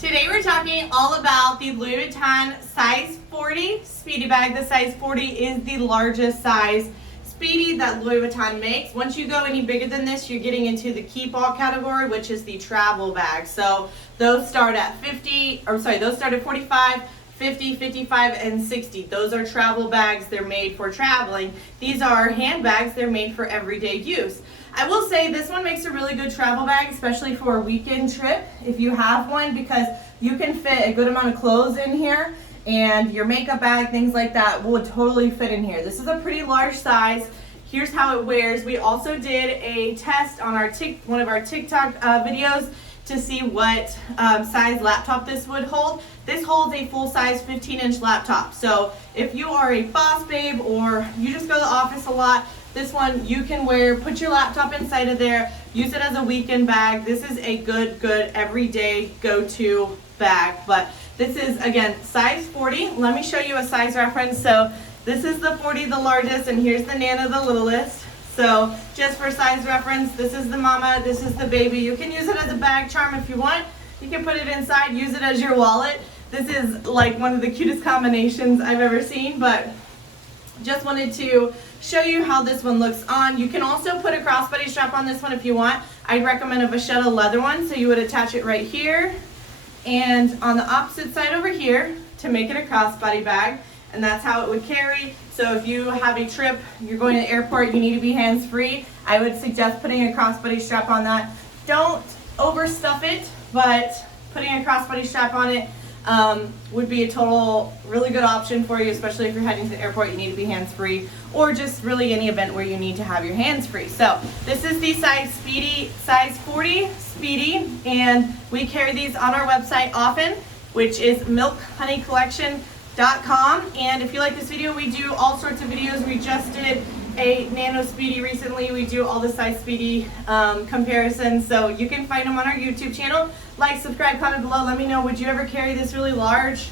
Today we're talking all about the Louis Vuitton size 40 Speedy bag. The size 40 is the largest size Speedy that Louis Vuitton makes. Once you go any bigger than this, you're getting into the keep all category, which is the travel bag. So those start at 45, 50, 55, and 60. Those are travel bags. They're made for traveling. These are handbags. They're made for everyday use. I will say this one makes a really good travel bag, especially for a weekend trip if you have one, because you can fit a good amount of clothes in here, and your makeup bag, things like that, will totally fit in here. This is a pretty large size. Here's how it wears. We also did a test on our one of our TikTok videos to see what size laptop this would hold. This holds a full-size 15-inch laptop. So if you are a boss babe or you just go to the office a lot, this one you can wear, put your laptop inside of there, use it as a weekend bag. This is a good everyday go-to bag. But this is, again, size 40. Let me show you a size reference. So this is the 40, the largest, and here's the Nano, the littlest. So just for size reference, this is the mama, this is the baby. You can use it as a bag charm if you want. You can put it inside, use it as your wallet. This is like one of the cutest combinations I've ever seen, but just wanted to show you how this one looks on. You can also put a crossbody strap on this one if you want. I'd recommend a vachetta leather one, so you would attach it right here and on the opposite side over here to make it a crossbody bag, and that's how it would carry. So if you have a trip, you're going to the airport, you need to be hands-free, I would suggest putting a crossbody strap on that. Don't overstuff it, but putting a crossbody strap on it would be a really good option for you, especially if you're heading to the airport, you need to be hands-free, or just really any event where you need to have your hands free. So this is the size 40 Speedy, and we carry these on our website often, which is milkhoneycollection.com. And if you like this video, we do all sorts of videos. We just did a Nano Speedy recently. We do all the size Speedy comparisons, so you can find them on our YouTube channel. Like, subscribe, comment below. Let me know, would you ever carry this really large?